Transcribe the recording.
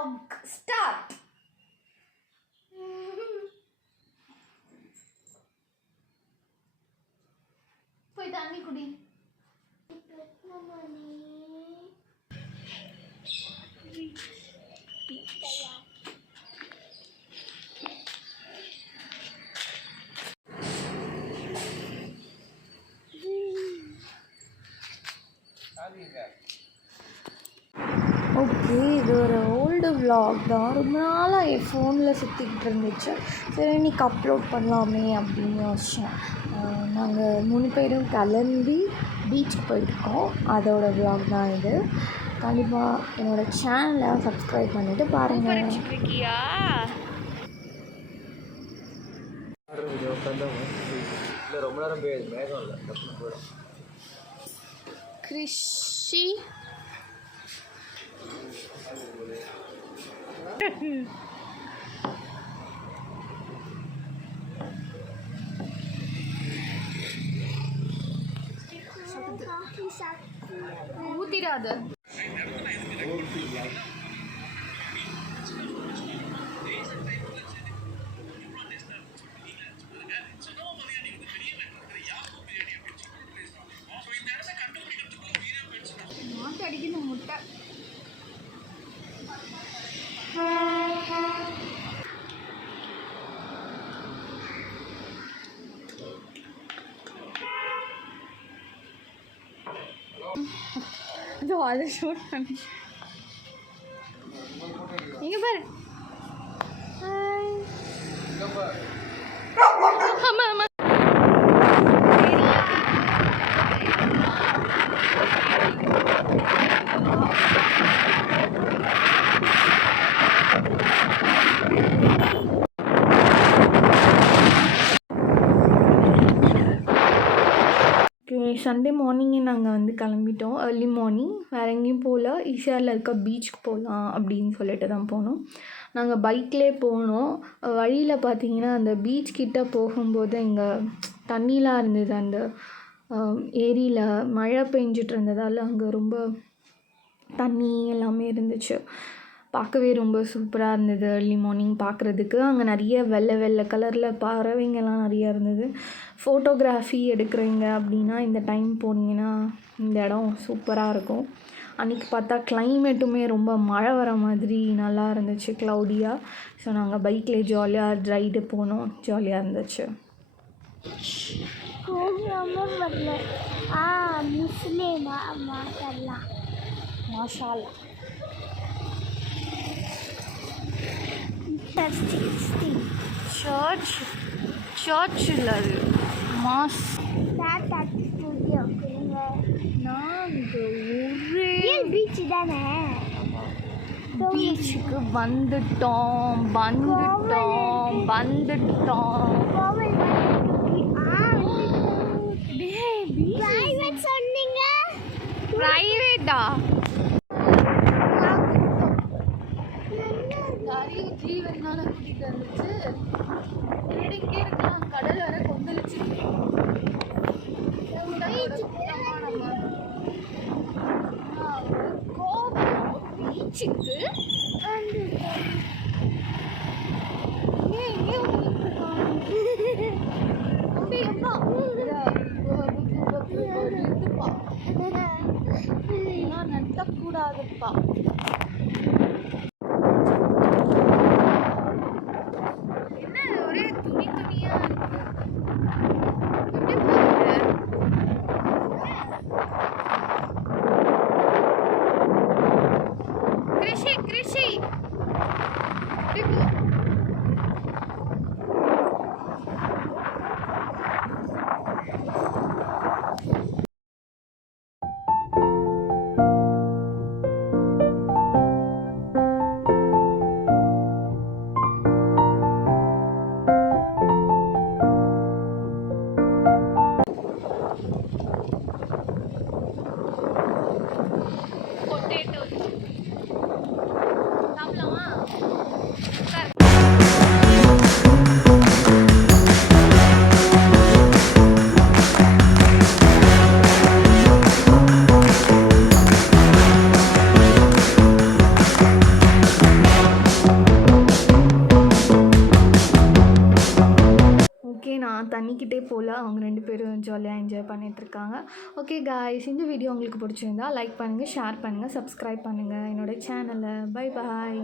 vlog start. போய் தண்ணி குடி. ஓகே, இது ஒரு ஓல்டு விலாக் தான். ரொம்ப நாளாக என் ஃபோனில் சுற்றிக்கிட்டு இருந்துச்சு. சரி இன்றைக்கி அப்லோட் பண்ணலாமே அப்படின்னு யோசித்தேன். நாங்கள் 3 பேரும் கிளம்பி பீச்சுக்கு போயிருக்கோம். அதோட விலாக் தான் இது. கண்டிப்பாக என்னோடய சேனலை சப்ஸ்கிரைப் பண்ணிவிட்டு பாருங்கள். கிருஷி ஊத்திடாத. மாட்டு அடிக்கணும் முட்டை. அதை ஷூட் பண்ணி இங்க பாரு. ஆமா ஆமா. சண்டே மார்னிங்கே நாங்கள் கிளம்பிட்டோம். ஏர்லி மார்னிங் வேறு எங்கேயும் போகல. ஈசிஆரில் இருக்க பீச்சுக்கு போகலாம் அப்படின்னு சொல்லிட்டு தான் போனோம். நாங்கள் பைக்லேயே போனோம். வழியில் பார்த்தீங்கன்னா அந்த பீச் கிட்டே போகும்போது இங்கே தண்ணிலாம் இருந்தது. அந்த ஏரியில் மழை பெஞ்சிட்டு இருந்ததால் அங்கே ரொம்ப தண்ணி எல்லாமே இருந்துச்சு. பார்க்கவே ரொம்ப சூப்பராக இருந்தது. ஏர்லி மார்னிங் பார்க்குறதுக்கு அங்கே நிறைய வெள்ளை வெள்ளை கலரில் பறவைங்கள்லாம் நிறையா இருந்தது. ஃபோட்டோகிராஃபி எடுக்கிறீங்க அப்படின்னா இந்த டைம் போனீங்கன்னா இந்த இடம் சூப்பராக இருக்கும். அன்றைக்கி பார்த்தா கிளைமேட்டுமே ரொம்ப மழை வர மாதிரி நல்லா இருந்துச்சு, க்ளவுடியாக. ஸோ நாங்கள் பைக்கில் ஜாலியாக ரைடு போனோம். ஜாலியாக இருந்துச்சு. மாஷால்லா. சர்ச் இல்லை, அது மாஸ். நாங்கள் ஒரே பீச்சு தானே. பீச்சுக்கு வந்துட்டோம். சொன்னீங்க பிரைவேட்டா? நிறைய ஜீவனால கூட்டிகிட்டு வந்துச்சு. இங்கே இருக்கலாம். கடல் வர கொந்தளிச்சு பீச்சுக்கு நட்டக்கூடாதுப்பா. ஒரே துணியா இருக்கு. கிருஷி போல் அவங்க 2 பேரும் ஜாலியாக என்ஜாய் பண்ணிகிட்ருக்காங்க. ஓகே காய்ஸ், இந்த வீடியோ உங்களுக்கு பிடிச்சிருந்தா லைக் பண்ணுங்கள், ஷேர் பண்ணுங்கள், சப்ஸ்கிரைப் பண்ணுங்கள் என்னோடய சேனலை. Bye bye.